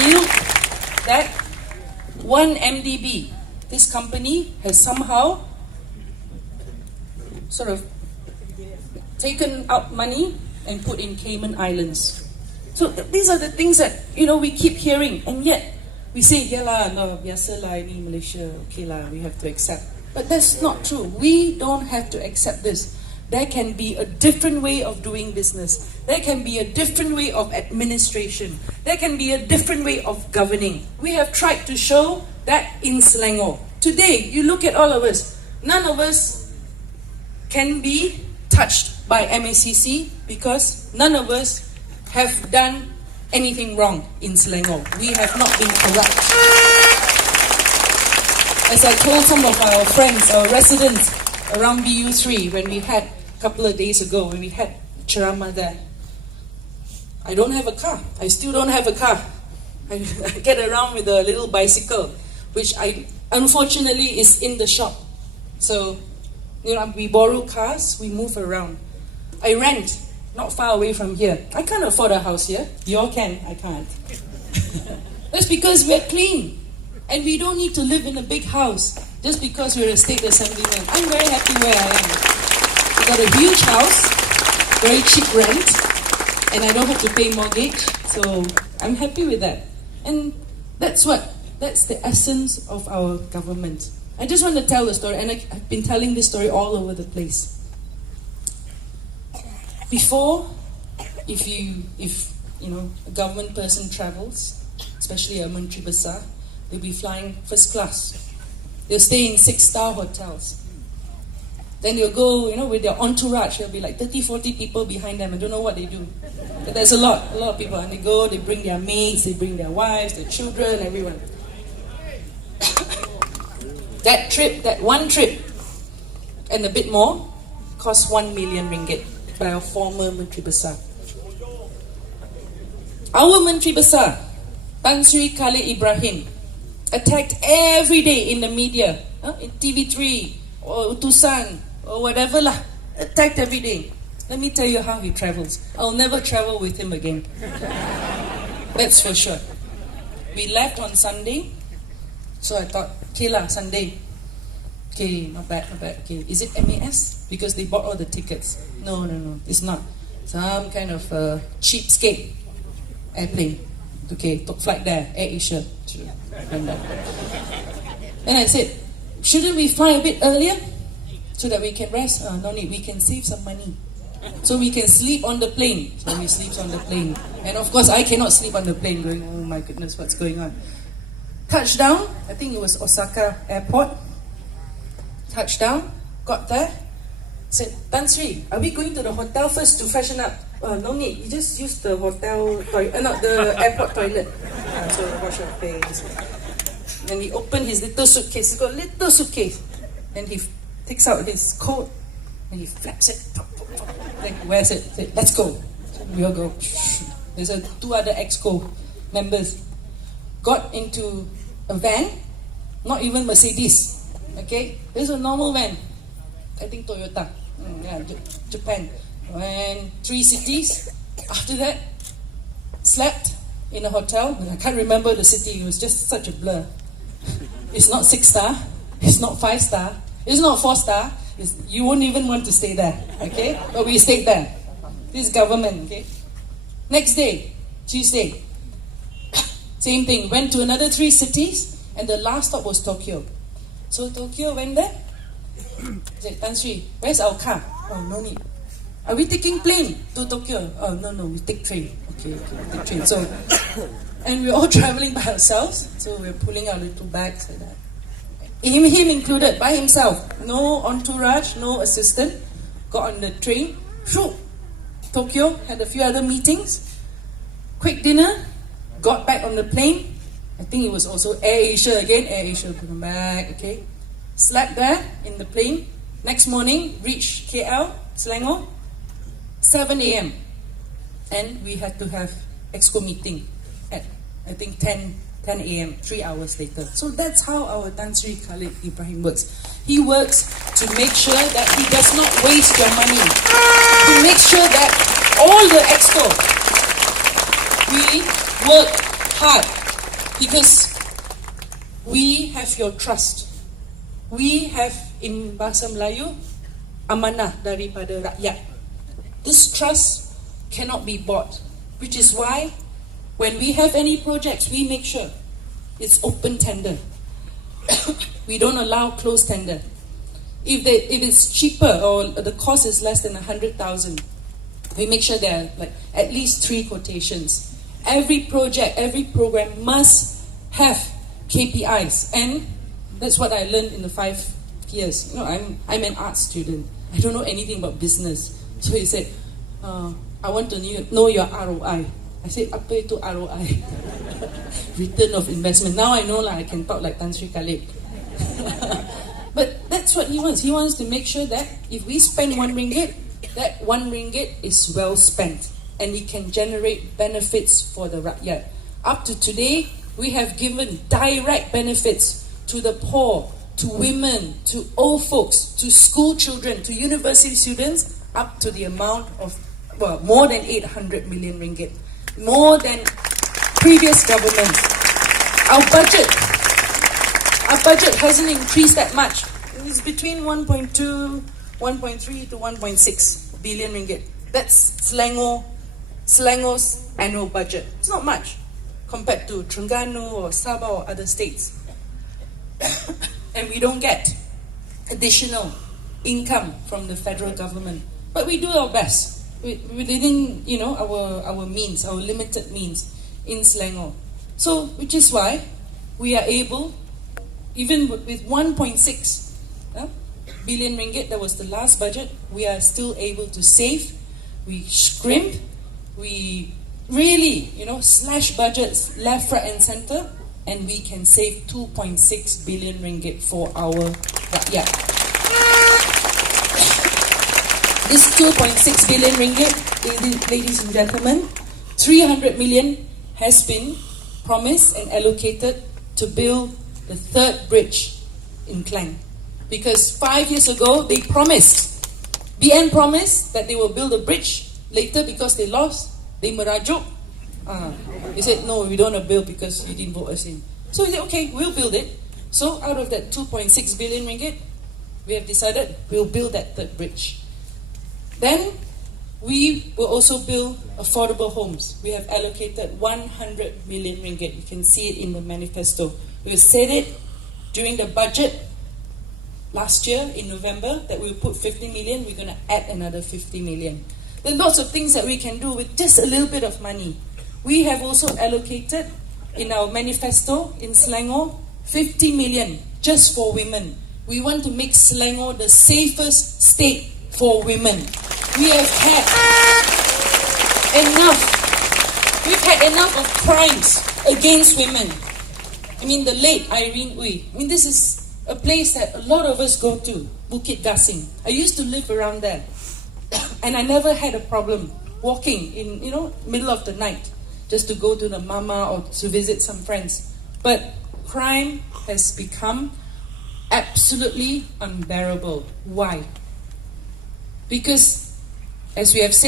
revealed that one MDB, this company has somehow sort of taken out money and put in Cayman Islands. So these are the things that, we keep hearing, and yet we say, yeah lah, no, biasa lah, ini Malaysia, okay lah, we have to accept. But that's not true. We don't have to accept this. There can be a different way of doing business. There can be a different way of administration. There can be a different way of governing. We have tried to show that in Selangor. Today, you look at all of us, none of us can be touched by MACC because none of us have done anything wrong in Selangor. We have not been corrupt. As I told some of our friends, our residents around BU3 when we had a couple of days ago, when we had ceramah there, I don't have a car. I still don't have a car. I get around with a little bicycle, which unfortunately is in the shop. So, we borrow cars, we move around. I rent, not far away from here. I can't afford a house here. You all can, I can't. That's because we're clean. And we don't need to live in a big house just because we're a state assemblyman. I'm very happy where I am. I got a huge house, very cheap rent, and I don't have to pay mortgage. So I'm happy with that. And that's the essence of our government. I just want to tell the story, and I've been telling this story all over the place. Before, if a government person travels, especially a Menteri Besar, they'll be flying first class. They'll stay in 6-star hotels. Then they'll go, with their entourage. There'll be like 30, 40 people behind them. I don't know what they do. But there's a lot of people. And they go, they bring their maids, they bring their wives, their children, everyone. That one trip, and a bit more, cost 1 million ringgit by our former Menteri Besar. Our Menteri Besar, Tan Sri Khalid Ibrahim, attacked every day in the media, in TV3 or Utusan or whatever lah, attacked every day. Let me tell you how he travels. I'll never travel with him again. That's for sure. We left on Sunday, so I thought, okay lah, Sunday. Okay, not bad. Okay, is it MAS? Because they bought all the tickets. No, it's not. Some kind of cheapskate airplane. Okay, took flight there, Air Asia. Then I said, shouldn't we fly a bit earlier so that we can rest? No need, we can save some money. So we can sleep on the plane. So we sleep on the plane. And of course, I cannot sleep on the plane going, oh my goodness, what's going on? Touchdown, I think it was Osaka Airport. Touchdown, got there. Said, Tan Sri, are we going to the hotel first to freshen up? No need, you just use the hotel toilet, not the airport toilet. So wash your face. Then he opened his little suitcase. He's got a little suitcase. And he takes out his coat and he flaps it. Then he wears it. Said, let's go. So we all go. There's 2 other EXCO members. Got into a van, not even Mercedes. Okay? There's a normal van. I think Toyota. Japan. And 3 cities. After that, slept in a hotel. I can't remember the city. It was just such a blur. It's not 6-star. It's not 5-star. It's not 4-star. You won't even want to stay there. Okay? But we stayed there. This government. Okay? Next day, Tuesday. Same thing. Went to another 3 cities. And the last stop was Tokyo. So Tokyo went there. Said, Tan Sri, where's our car? Oh, no need. Are we taking plane to Tokyo? Oh, no, we take train. Okay, we take train. So, and we're all traveling by ourselves. So we're pulling our little bags like that. Him included, by himself. No entourage, no assistant. Got on the train. Shoo! Tokyo, had a few other meetings. Quick dinner. Got back on the plane. I think it was also Air Asia again. Air Asia, come back, okay. Slept there in the plane. Next morning, reached KL, Selangor, 7 a.m. And we had to have EXCO meeting at, I think, 10 a.m., 3 hours later. So that's how our Tan Sri Khalid Ibrahim works. He works to make sure that he does not waste your money. To make sure that all the EXCO, we work hard Because we have your trust. We have, in Bahasa Melayu, amanah daripada rakyat. This trust cannot be bought, which is why when we have any projects, we make sure it's open tender. We don't allow closed tender. If it's cheaper or the cost is less than 100,000, we make sure there are like at least 3 quotations. Every project, every program must have KPIs, and that's what I learned in the 5 years. You know, I'm an art student. I don't know anything about business. So he said, I want to know your ROI. I said, apa itu ROI? Return of investment. Now I know I can talk like Tan Sri Khalid. But that's what he wants. He wants to make sure that if we spend 1 ringgit, that 1 ringgit is well spent and it can generate benefits for the rakyat. Up to today, we have given direct benefits to the poor, to women, to old folks, to school children, to university students, up to the amount of, well, more than 800 million ringgit. More than previous governments. Our budget hasn't increased that much. It's between 1.2, 1.3 to 1.6 billion ringgit. That's Selangor's annual budget. It's not much compared to Terengganu or Sabah or other states. And we don't get additional income from the federal government. But we do our best within, our means, our limited means in Selangor. So, which is why we are able, even with 1.6 billion ringgit, that was the last budget, we are still able to save. We scrimp, we really, slash budgets left, right and center, and we can save 2.6 billion ringgit for our rakyat. This 2.6 billion ringgit, ladies and gentlemen, 300 million has been promised and allocated to build the 3rd bridge in Klang. Because 5 years ago, they promised, BN promised that they will build a bridge. Later, because they lost, they merajuk. They said, no, we don't want to build because you didn't vote us in. So we said, okay, we'll build it. So out of that 2.6 billion ringgit, we have decided we'll build that 3rd bridge. Then we will also build affordable homes. We have allocated 100 million ringgit. You can see it in the manifesto. We said it during the budget last year in November that we'll put 50 million. We're going to add another 50 million. There are lots of things that we can do with just a little bit of money. We have also allocated in our manifesto in Selangor 50 million just for women. We want to make Selangor the safest state for women. We have had enough. We've had enough of crimes against women. I mean, the late Irene Uy. I mean, this is a place that a lot of us go to, Bukit Gasing. I used to live around there. And I never had a problem walking in, middle of the night just to go to the mama or to visit some friends. But crime has become absolutely unbearable. Why? Because, as we have said,